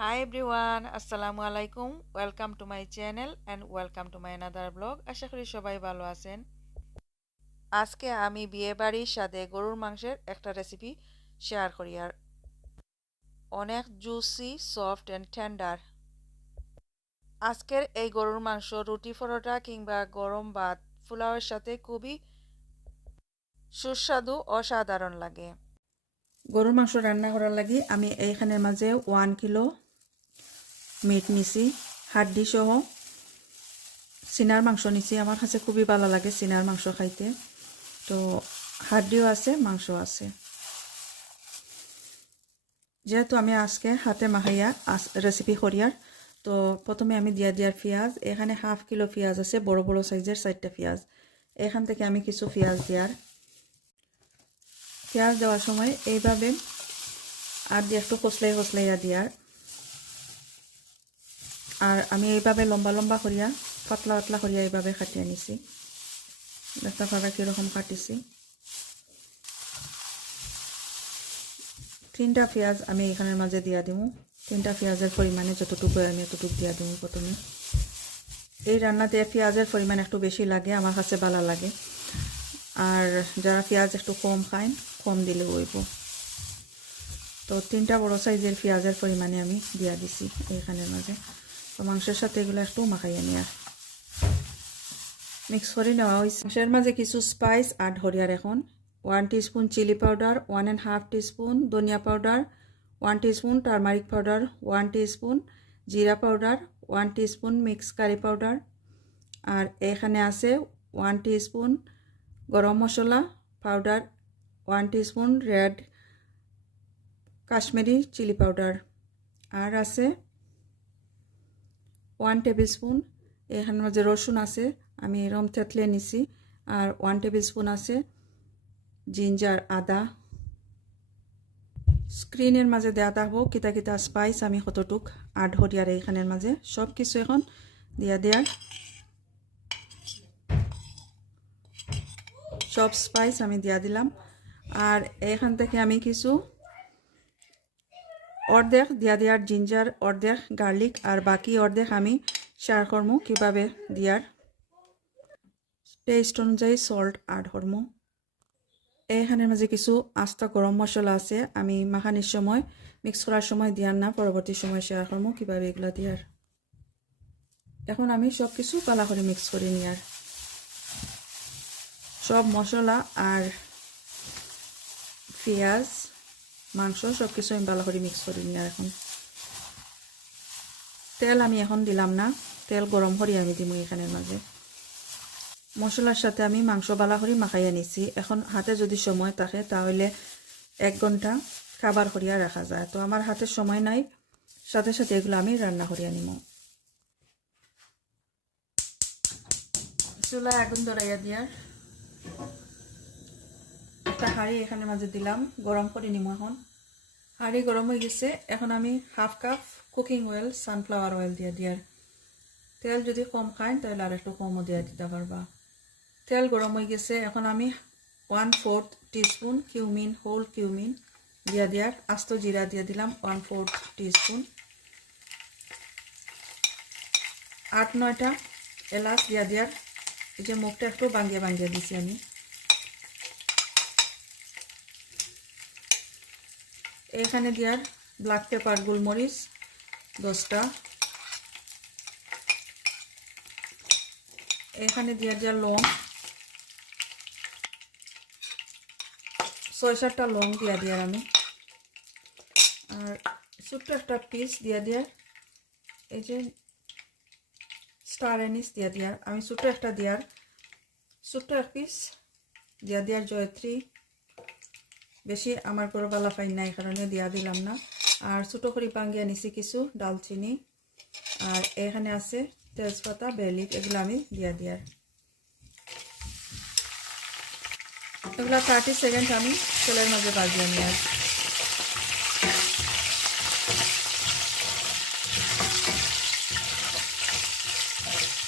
Hi everyone, Assalamu alaikum. Welcome to my channel and welcome to my another vlog. আশা করি সবাই ভালো আছেন। আজকে আমি বিয়ে বাড়ির সাথে গরুর মাংসের একটা রেসিপি শেয়ার করি আর অনেক জুসি, সফট এন্ড টেন্ডার। আজকের এই গরুর মাংস রুটি পরোটা কিংবা গরম ভাত পোলাওয়ের সাথে খুবই সুস্বাদু অসাধারণ লাগে। গরুর মাংস রান্না করার লাগি আমি এইখানের মাঝে 1 কিলো মিট নিছি, হাড্ডি সহ সিনার মাংস নিছি। আমার কাছে খুবই ভালো লাগে সিনার মাংস খাইতে। তো হাড্ডিও আছে, মাংস আছে। যেহেতু আমি আজকে হাতে মাখাইয়া রেসিপি করিয়ার, তো প্রথমে আমি দিয়ার পেঁয়াজ, এখানে 1/2 কিলো পেঁয়াজ আছে, বড় বড় সাইজের 4টা পেঁয়াজ। এখান থেকে আমি কিছু পেঁয়াজ পেঁয়াজ দেওয়ার সময় এইভাবে আর দিয়ে একটু কসলাইয়া দিয়ার। আর আমি এইভাবে লম্বা লম্বা করিয়া পাতলা পাতলা করিয়া এইভাবে কাটিয়ে নিছি। দেখতে পারা কীরকম কাটিছি। 3টা পেঁয়াজ আমি এখানের মাঝে দিয়া দিব। 3টা পেঁয়াজের পরিমাণে যতটুকু আমি এতটুকু দিয়া দিব প্রথমে। এই রান্নাতে পেঁয়াজের পরিমাণ একটু বেশি লাগে, আমার কাছে ভালো লাগে। আর যারা পেঁয়াজ একটু কম খায়, কম দিলে হইব। তো 3টা বড় সাইজের পেঁয়াজের পরিমাণে আমি দিয়া দিছি এইখানের মাঝে। তো মাংসের সাথে এগুলো একটু মাখাইয়া নিয়ে মিক্স করে নেওয়া হয়েছে। মাংসের মাঝে কিছু স্পাইস অ্যাড করিয়ার এখন 1 টিস্পুন চিলি পাউডার, 1.5 টিস্পুন ধনিয়া powder, 1 teaspoon turmeric powder, 1 teaspoon জিরা powder, 1 teaspoon mix curry powder. আর এখানে আছে 1 teaspoon garam masala powder, 1 teaspoon red Kashmiri chilli powder. আর আছে 1 টেবিল স্পুন এখানের মাঝে রসুন আছে, আমি এরম থেতলে নিছি। আর 1 টেবিল স্পুন আছে জিঞ্জার আদা। স্ক্রিনের মাঝে দেওয়া থাকবো কিতা কিতা স্পাইস আমি কতটুক অ্যাড করি আর এইখানের মাঝে সব কিছু এখন দেওয়ার। সব স্পাইস আমি দিয়া দিলাম। আর এখান থেকে আমি কিছু অর্ধেক দেওয়ার জিঞ্জার, অর্ধেক গার্লিক, আর বাকি অর্ধেক আমি শেয়ার করবো কীভাবে দেওয়ার। টেস্ট অনুযায়ী সল্ট অ্যাড করবো। এখানের মাঝে কিছু আস্তা গরম মশলা আছে, আমি মাখানির সময় মিক্স করার সময় দিয়ার না, পরবর্তী সময় শেয়ার করবো কীভাবে এগুলো দিয়ার। এখন আমি সব কিছু পালা করে মিক্স করে নিয়ার। সব মশলা আর পেঁয়াজ, মাংস সব কিছু আমি ভালো করে মিক্স করে নিয়ার। এখন তেল আমি এখন দিলাম না, তেল গরম করে আমি দিব এখানের মাঝে। মশলার সাথে আমি মাংস বালা করে মাখাইয়া নিছি। এখন হাতে যদি সময় থাকে তাহলে 1 ঘন্টা খাবার করিয়া রাখা যায়। তো আমার হাতে সময় নাই, সাথে সাথে এগুলো আমি রান্না করিয়া নিব। চুলায় আগুন ধরাইয়া দিয়ার একটা হাঁড়ি এখানের মাঝে দিলাম, গরম করে নিব। এখন হাঁড়ি গরম হয়ে গেছে, এখন আমি 1/2 cup cooking oil, sunflower oil দিয়ে দিয়ার। তেল যদি কম খায় তাহলে আর একটু কমও দিয়ে দিতে পারবা। তেল গরম হয়ে গেছে, এখন আমি 1/4 টিস্পুন কিউমিন, হোল কিউমিন দিয়া দিয়ার। আস্ত জিরা দিয়ে দিলাম 1/4 টিস্পুন। 8-9টা এলাচ দিয়া দিয়ার। এই যে মুখটা একটু বাঙ্গিয়ে দিছি আমি। এখানে দিয়ার ব্ল্যাক পেপার, গোলমরিচ 10টা। এখানে দিয়ার লং 6-7টা লং দিয়ার আমি। আর ছোট্ট একটা পিস দিয়ার এই যে স্টার এনিস দিয়ার আমি ছোট্ট একটা ছোট্ট এক পিস দিয়ার জয়ত্রী। বেশি আমার করে বালা পাই না, এই কারণে দিলাম না। আর ছোটো করে বাঙ্গিয়া নিছি কিছু ডালচিনি। আর এখানে আছে তেজপাতা, বেলিফ, এগুলো আমি দিয়ার। এগুলো 30 সেকেন্ড আমি তেলের মাঝে ভাজিয়ে নিয়ে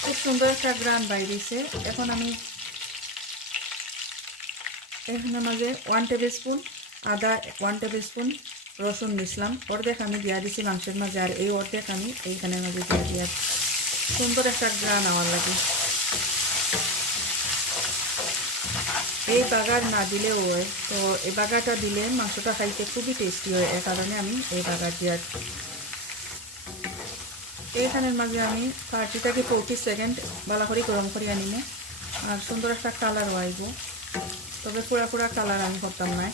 খুব সুন্দর একটা গ্রান বাইরেছে। এখন আমি এখানের মাঝে 1 টেবিল স্পুন আদা, 1 টেবিল স্পুন রসুন দিছিলাম, অর্ধেক আমি দিয়া দিছি মাংসের মাঝে, আর এই অর্ধেক আমি এইখানের মাঝে দিয়া দিয়া সুন্দর একটা গ্রান আমার লাগে। এই বাগার না দিলেও হয়, তো এই বাগারটা দিলে মাংসটা খাইতে খুবই টেস্টি হয়, এ কারণে আমি এই বাগার দিয়া। এইখানের মাঝে আমি 30 থেকে 40 সেকেন্ড ভালো করে গরম করে আনিমো, আর সুন্দর একটা কালার আইব। তবে পুরা পুরা কালার আমি করতাম না,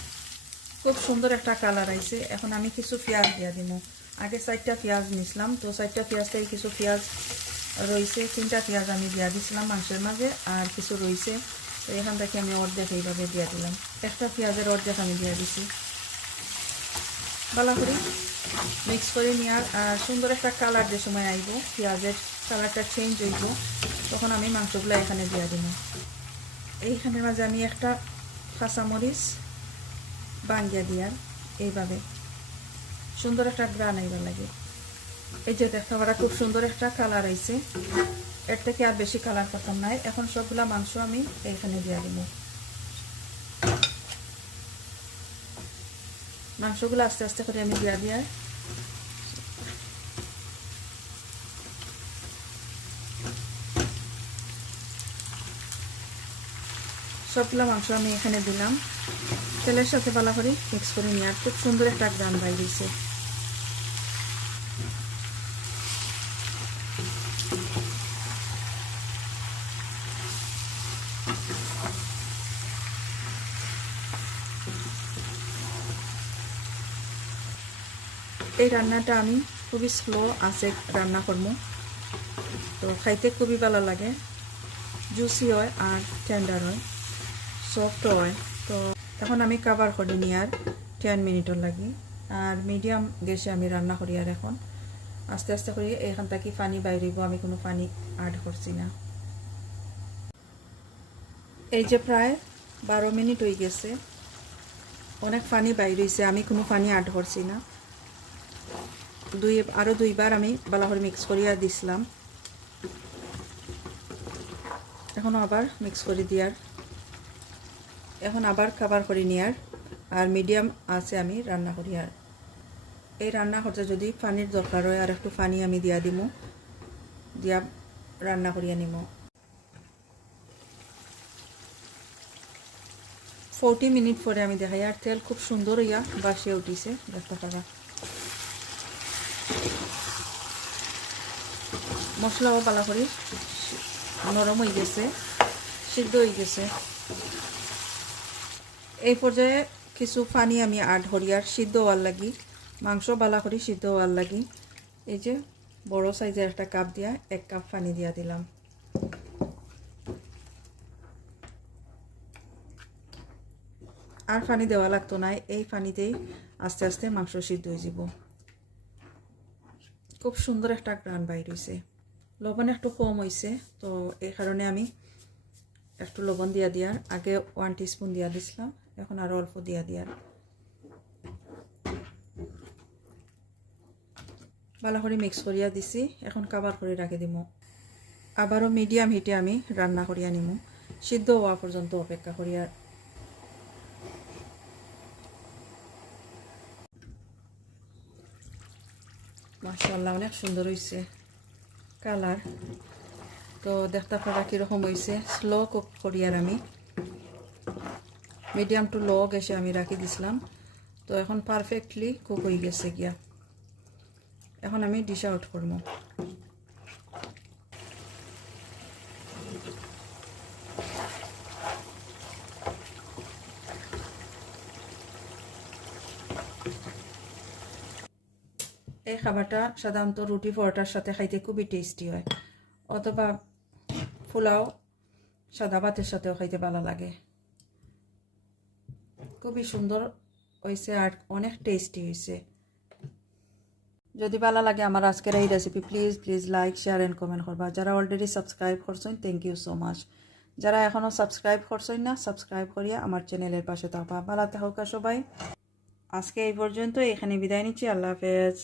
খুব সুন্দর একটা কালার আইছে। এখন আমি কিছু পেঁয়াজ দিয়া দিব। আগে 4টা পেঁয়াজ নিছিলাম, তো 4টা পেঁয়াজ থেকে কিছু পেঁয়াজ রয়েছে, 3টা পেঁয়াজ আমি দিয়া দিছিলাম মাংসের মাঝে, আর কিছু রয়েছে, তো এখান থেকে আমি অর্ধেক এইভাবে দিয়া দিলাম। একটা পেঁয়াজের অর্ধেক আমি দিয়া দিছি। ভালো করে মিক্স করে নেওয়ার, আর সুন্দর একটা কালার যে সময় আইব, পেঁয়াজের কালারটা চেঞ্জ হইব, তখন আমি মাংসগুলো এখানে দিয়া দিব। এইখানের মাঝে আমি একটা কাঁচামরিচ বাঙ্গিয়া দিয়ার এইভাবে সুন্দর একটা গ্রান আইবার লাগে। এই যে দেখা খুব সুন্দর একটা কালার আইছে, এর থেকে আর বেশি কালার করতাম নাই। এখন সবগুলা মাংস আমি এইখানে দিয়া দিব। মাংসগুলো আস্তে আস্তে করে আমি দিয়া দিয়ার সবগুলা মাংস আমি এখানে দিলাম, তেলের সাথে ভালো করে মিক্স করে নিয়ে, আর খুব সুন্দর একটা গ্রান বাইর হইছে। এই রান্নাটা আমি খুবই স্লো আছে রান্না করবো, তো খাইতে খুবই ভালো লাগে, জুসি হয় আর টেন্ডার হয়, সফট হয়। তো এখন আমি কাভার করে নিই আর 10 মিনিটের লাগি, আর মিডিয়াম গ্যাসে আমি রান্না করি। আর এখন আস্তে আস্তে করে এখান থেকে পানি বাইরিব, আমি কোনো পানি অ্যাড করছি না। এই যে প্রায় 12 মিনিট হয়ে গেছে, অনেক পানি বাইর হয়েছে, আমি কোনো পানি অ্যাড করছি না। আরও দুইবার আমি ভালো করে মিক্স করিয়া দিছিলাম, এখন আবার মিক্স করে দিয়ার, এখন আবার খাবার করে নিয়ার, আর মিডিয়াম আছে আমি রান্না করি। আর এই রান্না করতে যদি পানির দরকার হয়, আর একটু পানি আমি দিয়া দিমু, দিয়া রান্না করিয়া নিম। 40 মিনিট পরে আমি দেখাই, আর তেল খুব সুন্দর হইয়া বাসিয়ে উঠিছে, দেখতে পারা। মশলাও ভালো করে নরম হয়ে গেছে, সিদ্ধ হয়ে গেছে। এই পর্যায়ে কিছু পানি আমি অ্যাড করি, আর সিদ্ধ হওয়ার লাগি, মাংস ভালো করে সিদ্ধ হওয়ার লাগি। এই যে বড় সাইজের একটা কাপ দিয়া 1 কাপ পানি দিয়া দিলাম। আর পানি দেওয়া লাগতো না, এই পানিতেই আস্তে আস্তে মাংস সিদ্ধ হয়ে যাব। খুব সুন্দর একটা গ্রান বাইর হইছে। লবণ একটু কম হইছে, তো এই কারণে আমি একটু লবণ দিয়া দিয়ার, আগে 1 টিস্পুন দিয়া দিছিলাম, এখন আরো অল্প দিয়া দিয়ার। ভালো করে মিক্স করিয়া দিছি, এখন কাভার করে রাখি দিব। আবারও মিডিয়াম হিটে আমি রান্না করিয়া নিমু, সিদ্ধ হওয়া পর্যন্ত অপেক্ষা করিয়া। মাশাআল্লাহ অনেক সুন্দর হইছে কালার। তো দেখতে পারা কীরকম হয়েছে। স্লো কুক করি, আর আমি মিডিয়াম টু লো গ্যাসে আমি রাখি দিছিলাম, তো এখন পারফেক্টলি কুক হয়ে গেছে গিয়া। এখন আমি ডিশ আউট করবো। এই খাবারটা সাধারণত রুটি পরোটার সাথে খাইতে খুবই টেস্টি হয়, অথবা পোলাও সাদা ভাতের সাথেও খাইতে ভালো লাগে। খুবই সুন্দর হয়েছে আর অনেক টেস্টি হয়েছে। যদি ভালো লাগে আমার আজকের এই recipe, please like share and comment করবা। যারা অলরেডি সাবস্ক্রাইব করছেন, থ্যাংক ইউ সো মাচ। যারা এখনও সাবস্ক্রাইব করছেন না, সাবস্ক্রাইব করিয়া আমার চ্যানেলের পাশে থাকবা। ভালো থাকা সবাই। আজকে এই পর্যন্ত, এখানে বিদায় নিচ্ছি। আল্লাহ হাফেজ।